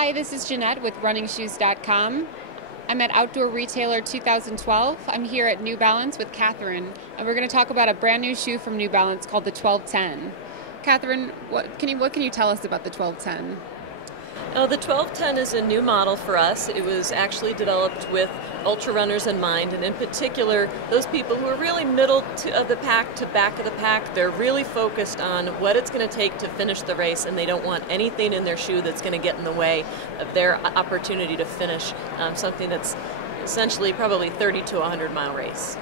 Hi, this is Jeanette with RunningShoes.com. I'm at Outdoor Retailer 2012. I'm here at New Balance with Catherine, and we're going to talk about a brand new shoe from New Balance called the 1210. Catherine, what can you tell us about the 1210? The 1210 is a new model for us. It was actually developed with ultra runners in mind, and in particular, those people who are really middle of the pack to back of the pack. They're really focused on what it's going to take to finish the race, and they don't want anything in their shoe that's going to get in the way of their opportunity to finish something that's essentially probably 30 to 100 mile race.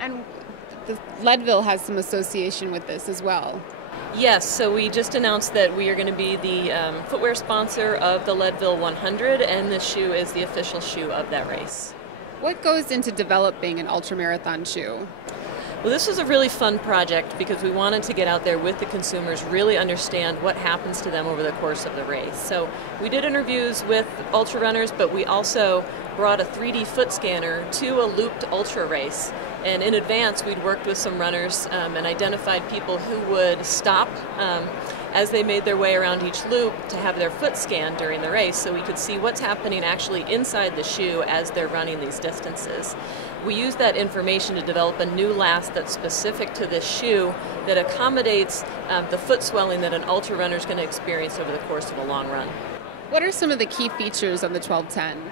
And the Leadville has some association with this as well. Yes, so we just announced that we are going to be the footwear sponsor of the Leadville 100, and this shoe is the official shoe of that race. What goes into developing an ultramarathon shoe? Well, this was a really fun project because we wanted to get out there with the consumers, really understand what happens to them over the course of the race. So we did interviews with ultra runners, but we also brought a 3D foot scanner to a looped ultra race. And in advance, we'd worked with some runners and identified people who would stop as they made their way around each loop to have their foot scanned during the race, so we could see what's happening actually inside the shoe as they're running these distances. We used that information to develop a new last that's specific to this shoe that accommodates the foot swelling that an ultra runner is going to experience over the course of a long run. What are some of the key features on the 1210?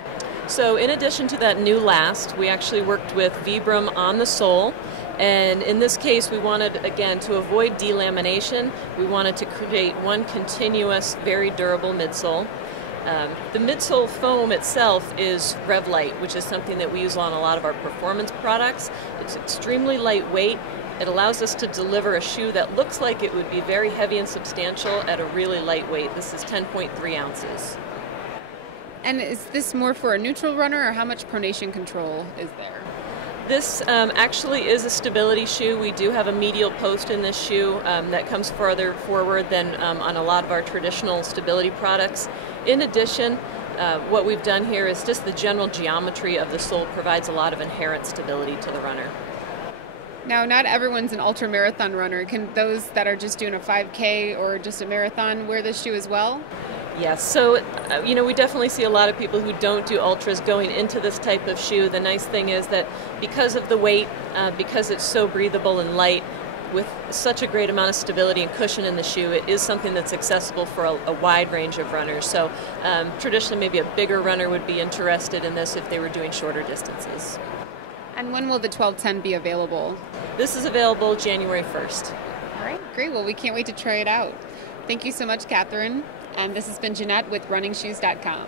So in addition to that new last, we actually worked with Vibram on the sole. And in this case, we wanted, again, to avoid delamination, we wanted to create one continuous, very durable midsole. The midsole foam itself is Revlite, which is something that we use on a lot of our performance products. It's extremely lightweight. It allows us to deliver a shoe that looks like it would be very heavy and substantial at a really light weight. This is 10.3 ounces. And is this more for a neutral runner, or how much pronation control is there? This actually is a stability shoe. We do have a medial post in this shoe that comes further forward than on a lot of our traditional stability products. In addition, what we've done here is just the general geometry of the sole provides a lot of inherent stability to the runner. Now, not everyone's an ultra-marathon runner. Can those that are just doing a 5K or just a marathon wear this shoe as well? Yes, so we definitely see a lot of people who don't do ultras going into this type of shoe. The nice thing is that because of the weight, because it's so breathable and light, with such a great amount of stability and cushion in the shoe, it is something that's accessible for a wide range of runners. So traditionally maybe a bigger runner would be interested in this if they were doing shorter distances. And when will the 1210 be available? This is available January 1st. All right, great. Well, we can't wait to try it out. Thank you so much, Catherine. And this has been Jeanette with RunningShoes.com.